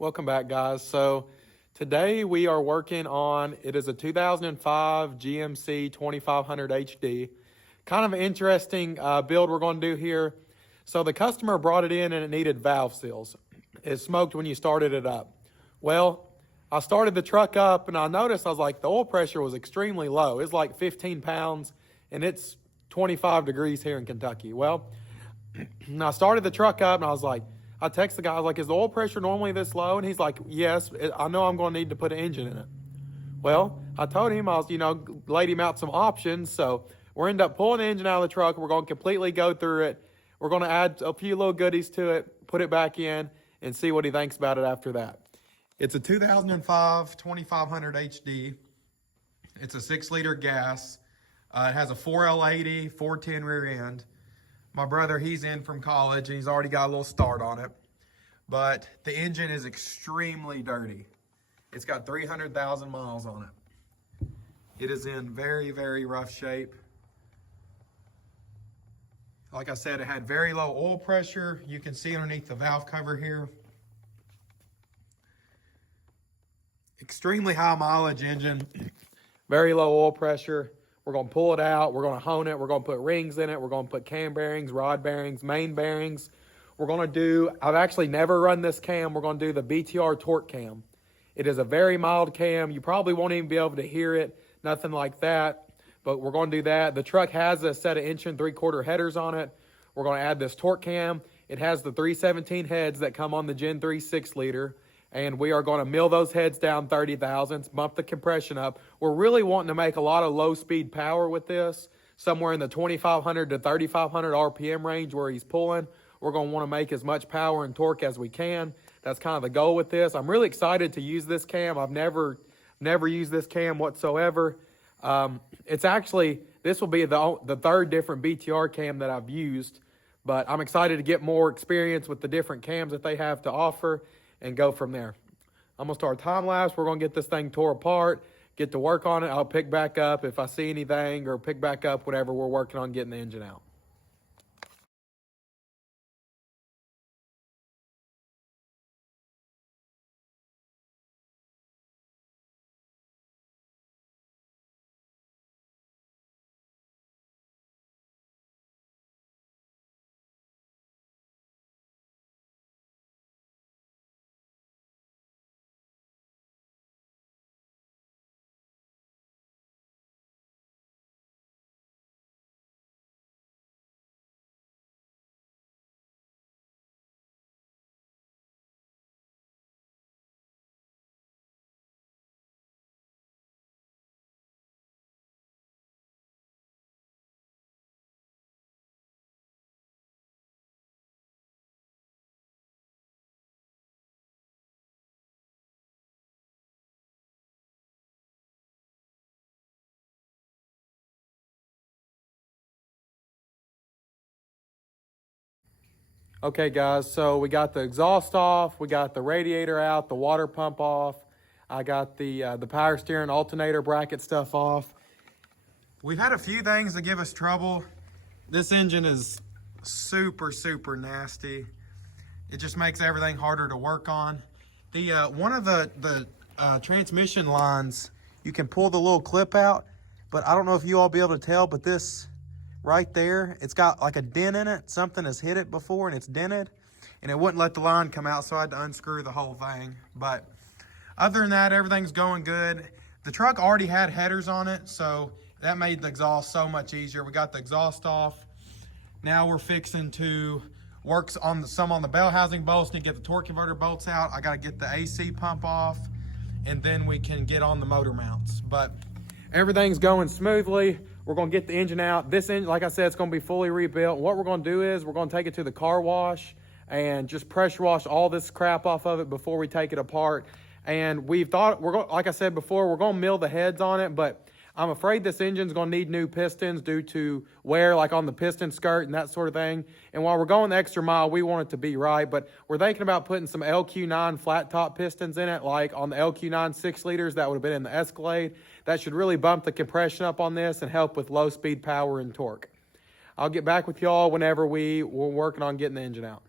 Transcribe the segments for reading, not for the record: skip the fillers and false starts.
Welcome back, guys. So today we are working on, it is a 2005 GMC 2500 HD. Kind of an interesting build we're going to do here. So the customer brought it in and it needed valve seals. It smoked when you started it up. Well, I started the truck up and I noticed, I was like, the oil pressure was extremely low. It's like 15 pounds and it's 25 degrees here in Kentucky. Well, I started the truck up and I was like, I text the guy, I was like, is the oil pressure normally this low? And he's like, yes, I know I'm going to need to put an engine in it. Well, I told him, laid him out some options. So we're end up pulling the engine out of the truck. We're going to completely go through it. We're going to add a few little goodies to it, put it back in, and see what he thinks about it after that. It's a 2005 2500 HD. It's a 6-liter gas. It has a 4L80, 410 rear end. My brother, he's in from college and he's already got a little start on it. But the engine is extremely dirty. It's got 300,000 miles on it. It is in very, very rough shape. Like I said, it had very low oil pressure. You can see underneath the valve cover here. Extremely high mileage engine. Very low oil pressure. We're going to pull it out. We're going to hone it. We're going to put rings in it. We're going to put cam bearings, rod bearings, main bearings. We're going to do, I've actually never run this cam. We're going to do the BTR Torque cam. It is a very mild cam. You probably won't even be able to hear it. Nothing like that. But we're going to do that. The truck has a set of 1 3/4 headers on it. We're going to add this torque cam. It has the 317 heads that come on the Gen 3 6-liter. And we are going to mill those heads down 30 thousandths, bump the compression up. We're really wanting to make a lot of low-speed power with this, somewhere in the 2,500 to 3,500 RPM range where he's pulling. We're going to want to make as much power and torque as we can. That's kind of the goal with this. I'm really excited to use this cam. I've never used this cam whatsoever. It's actually, this will be the third different BTR cam that I've used, but I'm excited to get more experience with the different cams that they have to offer and go from there. I'm going to start a time lapse. We're going to get this thing tore apart, get to work on it. I'll pick back up if I see anything or pick back up whatever we're working on getting the engine out. Okay, guys, so we got the exhaust off, we got the radiator out, the water pump off. I got the power steering alternator bracket stuff off. We've had a few things that give us trouble. This engine is super, super nasty. It just makes everything harder to work on. The one of the transmission lines, you can pull the little clip out, but I don't know if you all be able to tell, but this right there, it's got like a dent in it. Something has hit it before and it's dented, and it wouldn't let the line come out, so I had to unscrew the whole thing. But other than that, everything's going good. The truck already had headers on it, so that made the exhaust so much easier. We got the exhaust off. Now we're fixing to work on some on the bell housing bolts and get the torque converter bolts out. I gotta get the AC pump off, and then we can get on the motor mounts. But everything's going smoothly. We're gonna get the engine out. This engine, like I said, it's gonna be fully rebuilt. What we're gonna do is we're gonna take it to the car wash and just pressure wash all this crap off of it before we take it apart. And we've thought, like I said before, we're gonna mill the heads on it, but I'm afraid this engine's gonna need new pistons due to wear, like on the piston skirt and that sort of thing. And while we're going the extra mile, we want it to be right, but we're thinking about putting some LQ9 flat top pistons in it, like on the LQ9 6-liters that would have been in the Escalade. That should really bump the compression up on this and help with low speed power and torque. I'll get back with y'all whenever we're working on getting the engine out.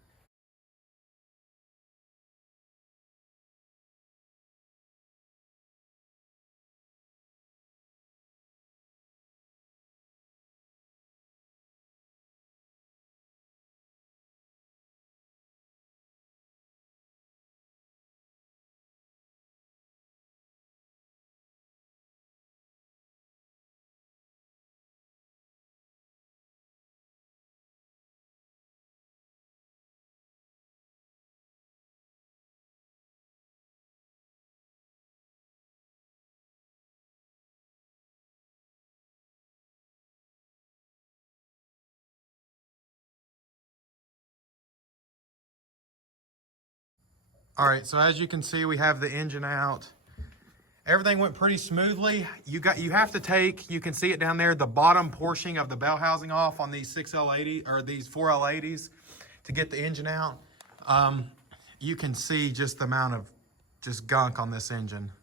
All right, so as you can see, we have the engine out. Everything went pretty smoothly. You have to take, you can see it down there, the bottom portion of the bell housing off on these 6L80 or these 4L80s to get the engine out. You can see just the amount of just gunk on this engine.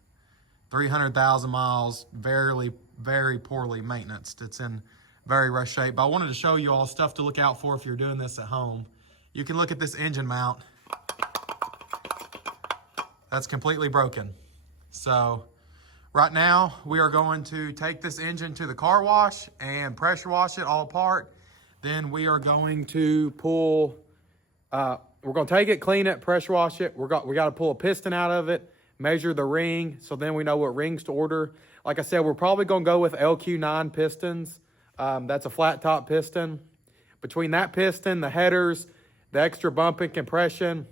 300,000 miles, very poorly maintained. It's in very rough shape. But I wanted to show you all stuff to look out for if you're doing this at home. You can look at this engine mount. That's completely broken. So right now we are going to take this engine to the car wash and pressure wash it all apart. Then we are going to pull, we're going to take it, clean it, pressure wash it. We got to pull a piston out of it, measure the ring, so then we know what rings to order. Like I said, we're probably going to go with LQ9 pistons. That's a flat top piston. Between that piston, the headers, the extra bump and compression,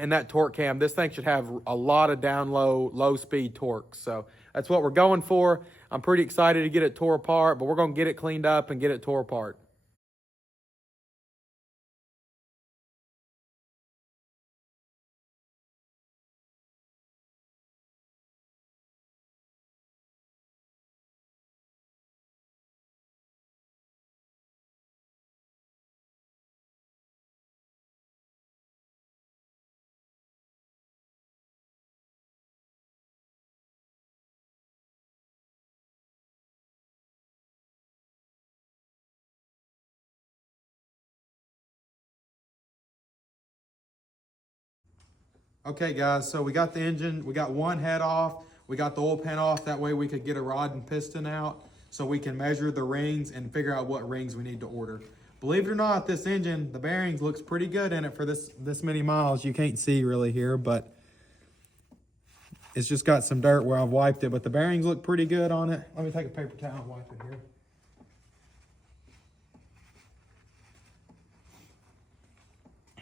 and that torque cam, this thing should have a lot of down low speed torque. So that's what we're going for. I'm pretty excited to get it tore apart, but we're going to get it cleaned up and get it tore apart. Okay guys, so we got the engine, we got one head off, we got the oil pan off, that way we could get a rod and piston out so we can measure the rings and figure out what rings we need to order. Believe it or not, this engine, the bearings looks pretty good in it for this many miles. You can't see really here, but it's just got some dirt where I've wiped it, but the bearings look pretty good on it. Let me take a paper towel and wipe it here.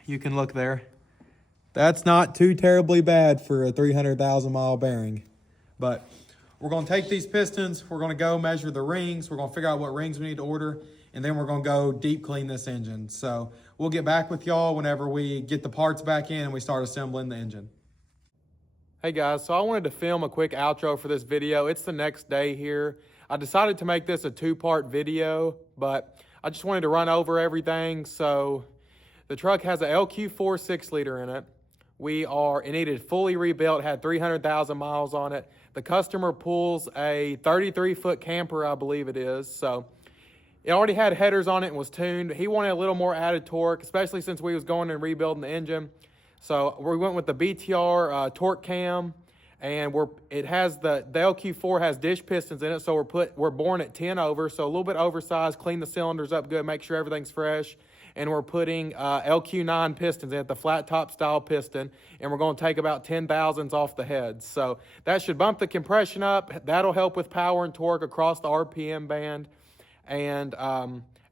You can look there. That's not too terribly bad for a 300,000 mile bearing. But we're going to take these pistons, we're going to go measure the rings, we're going to figure out what rings we need to order, and then we're going to go deep clean this engine. So we'll get back with y'all whenever we get the parts back in and we start assembling the engine. Hey guys, so I wanted to film a quick outro for this video. It's the next day here. I decided to make this a two-part video, but I just wanted to run over everything. So the truck has a LQ4 6-liter in it. It needed fully rebuilt, had 300,000 miles on it. The customer pulls a 33-foot camper, I believe it is. So it already had headers on it and was tuned. He wanted a little more added torque, especially since we was going and rebuilding the engine. So we went with the BTR torque cam, and the LQ4 has dish pistons in it. So we're boring at 10 over, so a little bit oversized, clean the cylinders up good, make sure everything's fresh. And we're putting LQ9 pistons in it, the flat top style piston, and we're going to take about 10 thousandths off the heads. So that should bump the compression up. That'll help with power and torque across the RPM band. And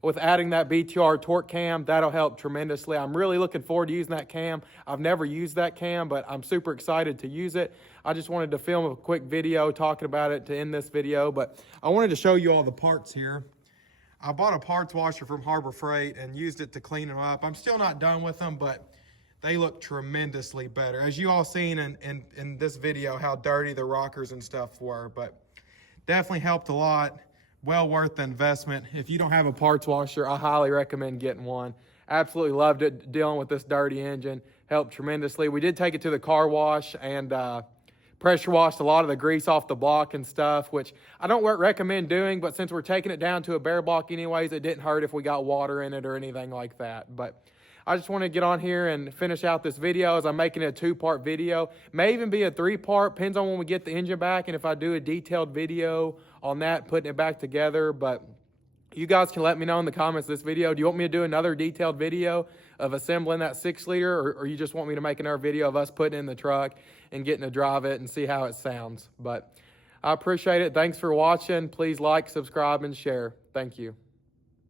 with adding that BTR torque cam, that'll help tremendously. I'm really looking forward to using that cam. I've never used that cam, but I'm super excited to use it. I just wanted to film a quick video talking about it to end this video, but I wanted to show you all the parts here. I bought a parts washer from Harbor Freight and used it to clean them up. I'm still not done with them, but they look tremendously better. As you all seen in this video, how dirty the rockers and stuff were, but definitely helped a lot. Well worth the investment. If you don't have a parts washer, I highly recommend getting one. Absolutely loved it dealing with this dirty engine. Helped tremendously. We did take it to the car wash and pressure washed a lot of the grease off the block and stuff, which I don't recommend doing, but since we're taking it down to a bare block anyways, it didn't hurt if we got water in it or anything like that. But I just want to get on here and finish out this video as I'm making it a two-part video. May even be a three-part, depends on when we get the engine back and if I do a detailed video on that, putting it back together. But you guys can let me know in the comments of this video. Do you want me to do another detailed video of assembling that 6-liter, or you just want me to make another video of us putting it in the truck and getting to drive it and see how it sounds? But I appreciate it. Thanks for watching. Please like, subscribe, and share. Thank you.